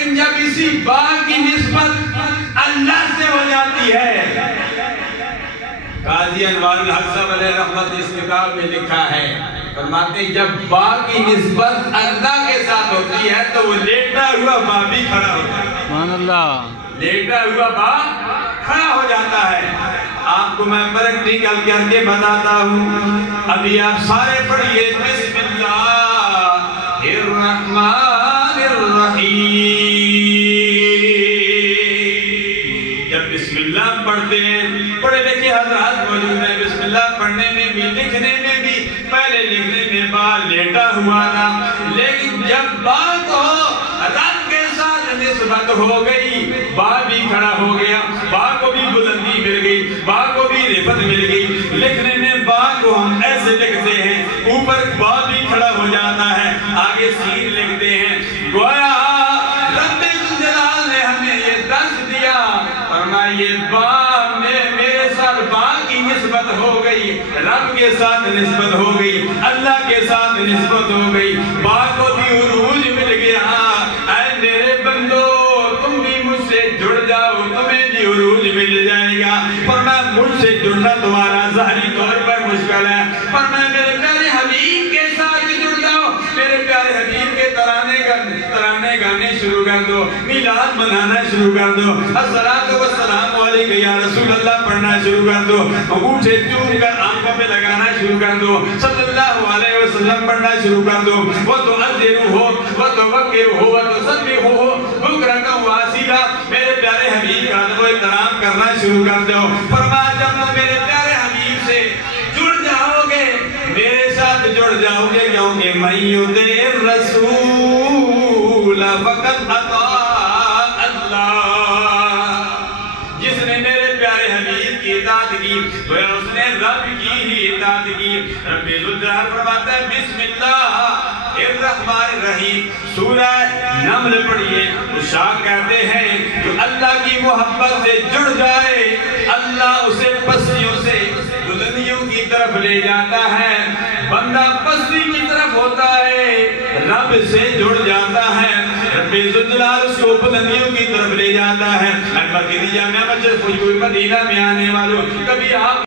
لیکن جب اسی باغ کی نسبت اللہ سے ہو جاتی ہے، قاضی انوار الحق صاحب علیہ رحمت اس کتاب میں لکھا ہے، فرماتے ہیں جب باغ کی نسبت اللہ کے ساتھ ہوتی ہے تو وہ لیٹا ہوا باغ بھی کھڑا ہوتا ہے. سبحان اللہ. لیٹا ہوا باغ کھڑا ہو جاتا ہے. آپ کو میں پریکٹیکل کر کے بتاتا ہوں. ابھی آپ سارے پڑھیے بسم اللہ الرحمن الرحیم. جب بسم اللہ پڑھتے ہیں، پڑھے لکھے حضرات موجود ہیں، بسم اللہ پڑھنے میں بھی لکھنے میں بھی پہلے لکھنے میں با لیٹا ہوا تھا، لیکن جب بات ہو رب کے ساتھ نسبت ہو گئی، با بھی کھڑا ہو گیا، با کو بھی بلندی مل گئی، با کو بھی رفت مل گئی. لکھنے میں با کو ہم ایسے لکھتے ہیں، اوپر با بھی کھڑا ہو جاتا ہے، آگے سین لکھتے ہیں. گویا رب الجلال نے ہمیں یہ درس دیا، فرمائیے با میرے ساتھ با کی نسبت ہو گئی، رب کے ساتھ نسبت ہو گئی، اللہ کے ساتھ نسبت ہو گئی، با کو بھی عروج مل گیا. اے میرے بندو تم بھی مجھ سے جڑ جاؤ، تمہیں بھی عروج مل جائے گا. فرمایا مجھ سے جڑنا تمہارا ظاہری طور پر مشکل ہے، فرمایا میرے پیارے حبیب کے ساتھ جڑ جاؤ، میرے پیارے حبیب کے ترانے گانے شروع کر دو، میلاد منانا شروع کر دو، الصلاۃ والسلام علیک یا رسول اللہ پڑھنا شروع کر دو، انگوٹھے چوم کر آنکھوں پہ لگانا شروع کر دو، صلی اللہ علیہ وسلم پڑھنا شروع کر دو. وَتُعَذِّرُهُ وَتُوَقِّرُهُ وَتُسَبِّحُهُ بُكْرَةً وَأَصِيلًا. میرے پیارے حبیب کا ادب و احترام کرنا شروع کر دو. فرمایا جب تم میرے پیارے حبیب سے جڑ جاؤ گے، میرے ساتھ جڑ جاؤ گے، کیونکہ مَن يُطِعِ الرَّسُولَ فَقَدْ أَطَاعَ اللَّهَ. جس نے میرے پیارے حبیب کی اطاعت کی تو اس نے رب کی ہی اطاعت کی. رب ذوالجلال فرماتا ہے بسم اللہ الرحمن الرحیم. سورہ نمل پڑھیے. شاہ کہتے ہیں جو اللہ کی محبت سے جڑ جائے، اللہ اسے پستیوں سے بلندیوں کی طرف لے جاتا ہے. بندہ پستی کی طرف ہوتا ہے، رب سے جڑ جاتا ہے، رب ذوالجلال اس کو بلندیوں کی طرف لے جاتا ہے. میں مدینہ میں خوشبو مدینہ میں آنے والوں کبھی آپ